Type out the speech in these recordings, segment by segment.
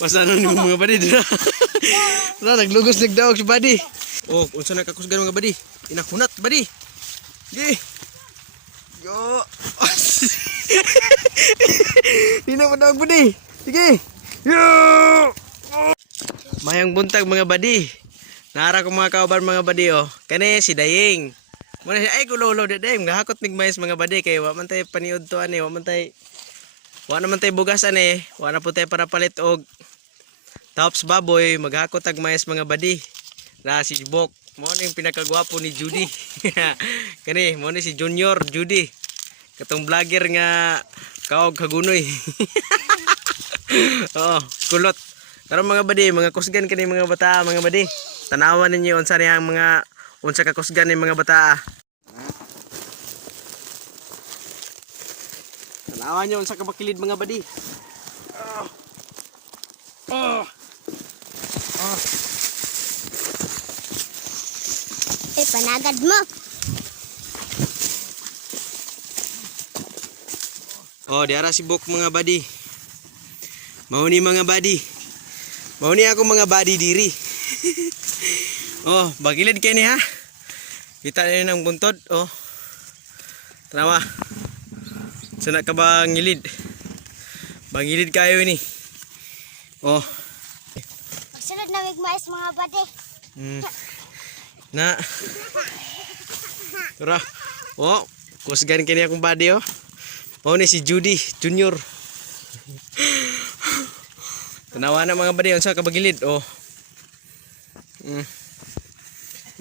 Pasanon ni mga badi dira. Wala naglugos nagdaog si badi. Oh, unsa na kakusgan mga badi? Inakunat badi. Gi. Yo. Di na madaog badi. Sige. Yo. Mayang buntag mga badi. Nara ko mga kauban mga badi oh. Kani si Daying. Muna siya ay kulolo de Daying gahakot mig mais mga badi kay wa man tay paniud to ani, wa naman tay bugas ani, wa na po tay para palit og tops baboy, maghakot ag mais mga badi. Na si Bok, mo ning pinakagwapo ni Judy. Kani mo ni si Junior Judy. Katong vlogger nga kaog kagunoy. Oh, kulot. Karon mga badi, mga kusgan kani mga bata, mga badi. Tanawan ninyo unsa niyang mga unsa ka kusgan ni mga bata. Tanawan niyo unsa ka bakilid mga badi. Panagad mo. Oh, diara si Bok mga badi. Mao ni mga badi. Mao ni ako mga badi diri. Oh, bagilid kay ni ha. Kita ni ng buntod, oh. Tanawa. Sana ka ba ngilid? Bangilid kayo ni. Oh. Sunod na migmais mga bade. Na. Tara. Oh, kusgan kini akong body oh. Oh ni si Judy Junior. Tanawa na mga body unsa ka bagilid oh.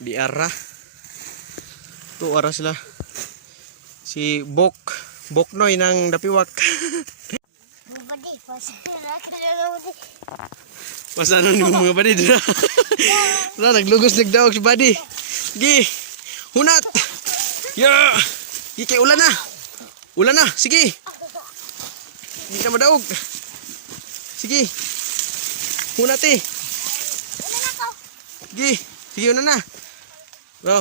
Di ara. Tu ara sila. Si Boknoy ng Dapiwak. Bade, Pasanon ni mga badi dira. Wala naglugos nagdaog si badi. Gi. Hunat. Ya. Gi kay ulan na. Ulan na, sige. Di na madaog. Sige. Hunat eh. Gi. Sige una na. Bro.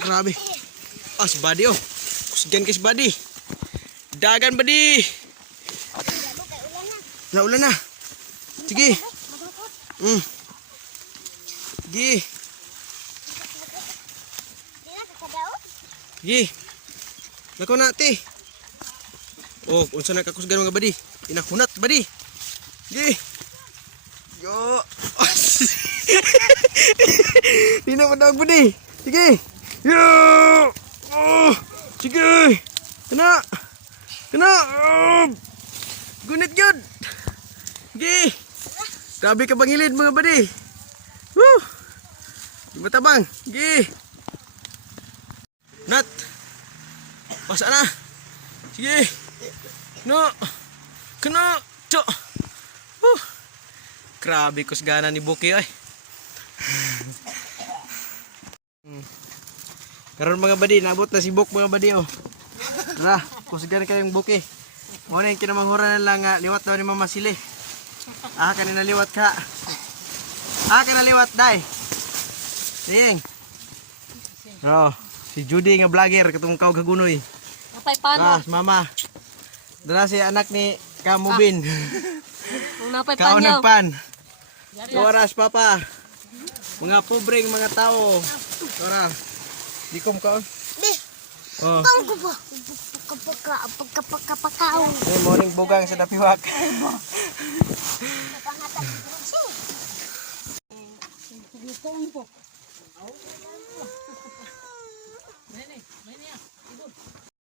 Grabe. Ah, si badi oh. Kusgan kay si badi. Dagan badi. Na ulan na. Sige. Gi. Gi. Lako na ti. Oh, unsa na kakusgan mga badi? Inakunat badi. Gi. Yo. Di na madaog badi. Sige. Yo. Oh. Sige. Kena. Gunit gyud. Gi. Grabe ka bangilid mga badi. Woo. Di matabang. Gi. Nat. Pasa na. Sige. No. Kena. Cok. Grabe kusgana ni Buki ay. Karon mga badi, nabot na si Bok mga badi oh. Tara, kusgan kayong Buki. Muna yung kinamanghuran na lang liwat daw ni Mama Sili. Kanina liwat ka. Kanina liwat day. Ding. Oh, si Judy nga vlogger katong kaog kagunoy. Napay pano. Mama. Dala si anak ni Kamubin. Napay Kaon panyaw. nagpan. Oras papa. Mga pobreng mga tao. Tara. Di kom kaon. Be. Oh. Kau ko ba? Pagkapakaw. Morning bugang sa Dapiwak.